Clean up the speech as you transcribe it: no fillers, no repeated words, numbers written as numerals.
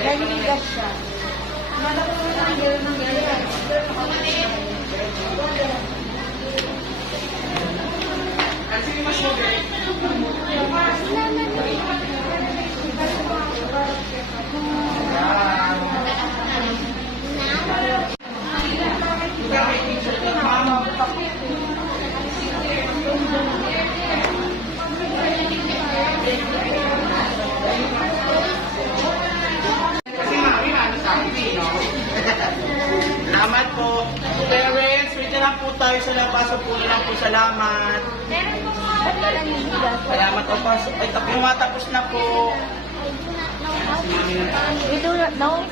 Naligas siya. Salamat po. Parents, wait na lang po tayo sa labas. Po na lang po, salamat. Salamat po. Ay, tapos na po. We do not know.